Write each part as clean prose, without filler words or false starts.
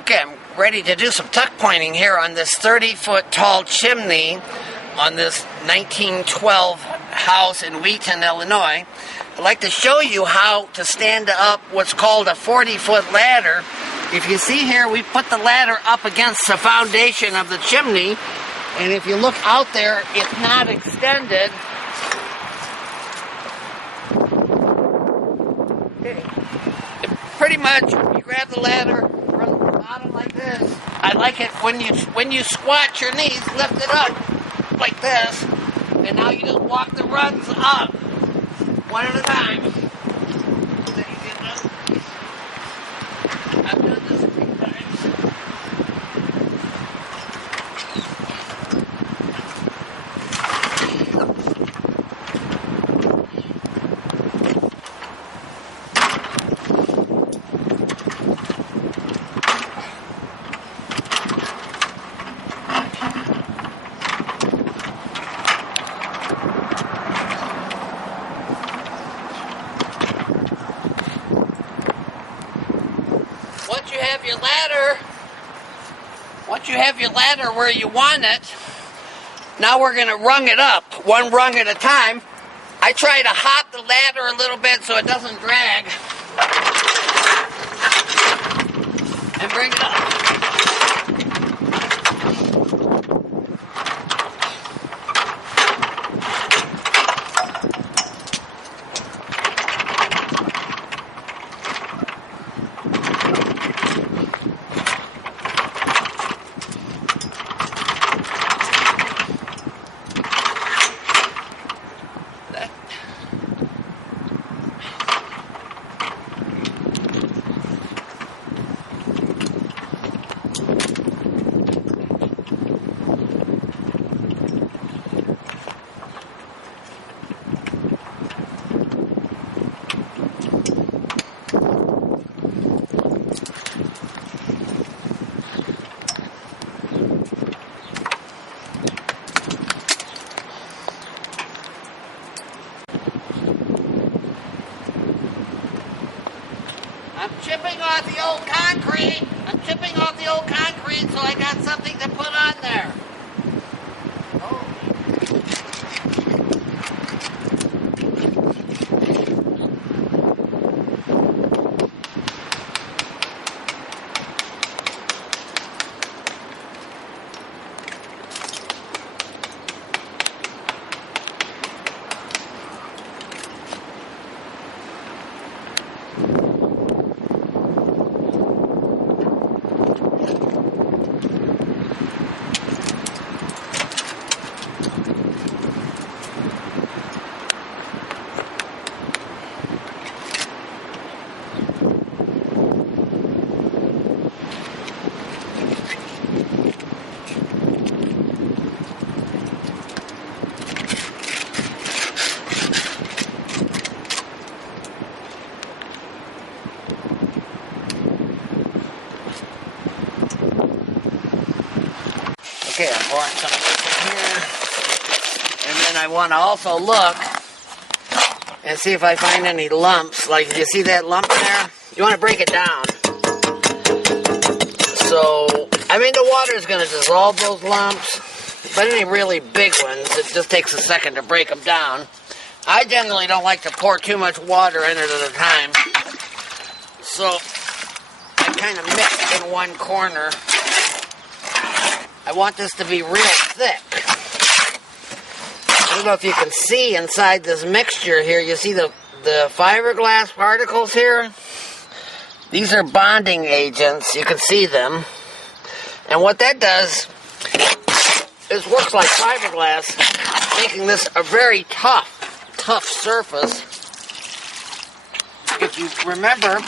Okay, I'm ready to do some tuck pointing here on this 30-foot tall chimney on this 1912 house in Wheaton, Illinois. I'd like to show you how to stand up what's called a 40-foot ladder. If you see here, we put the ladder up against the foundation of the chimney, and if you look out there, it's not extended. Okay. Pretty much, you grab the ladder from the bottom like this. I like it when you squat your knees, lift it up like this, and now you just walk the rungs up one at a time. I've done this a few times. Once you have your ladder where you want it, now we're going to rung it up, one rung at a time. I try to hop the ladder a little bit so it doesn't drag, and bring it up. I'm chipping off the old concrete. I'm chipping off the old concrete so I got something to put on there. Oh. Okay, I'm pouring some here, and then I want to also look and see if I find any lumps. Like, you see that lump there? You want to break it down. So, I mean, the water is going to dissolve those lumps, but any really big ones, it just takes a second to break them down. I generally don't like to pour too much water in it at a time, so I kind of mix in one corner. I want this to be real thick. I don't know if you can see inside this mixture here. You see the fiberglass particles here? These are bonding agents. You can see them. And what that does is works like fiberglass, making this a very tough surface. If you remember,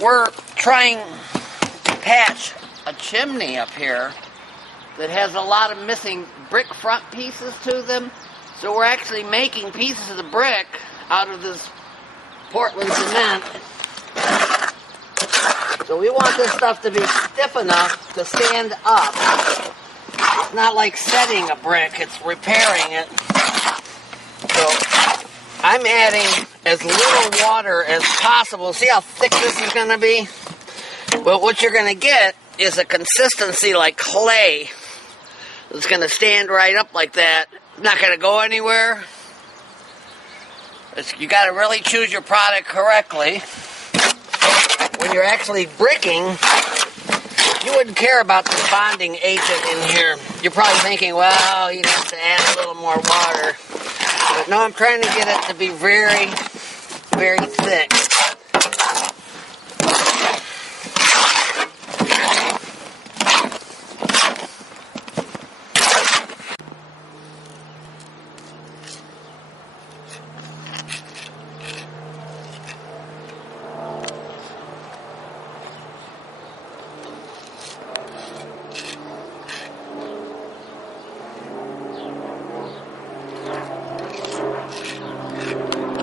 we're trying to patch a chimney up here that has a lot of missing brick front pieces to them. So we're actually making pieces of the brick out of this Portland cement. So we want this stuff to be stiff enough to stand up. It's not like setting a brick, it's repairing it. So I'm adding as little water as possible. See how thick this is going to be? But what you're going to get is a consistency like clay. It's going to stand right up like that. Not going to go anywhere. You got to really choose your product correctly. When you're actually bricking, you wouldn't care about the bonding agent in here. You're probably thinking, well, you have to add a little more water. But no, I'm trying to get it to be very, very thick.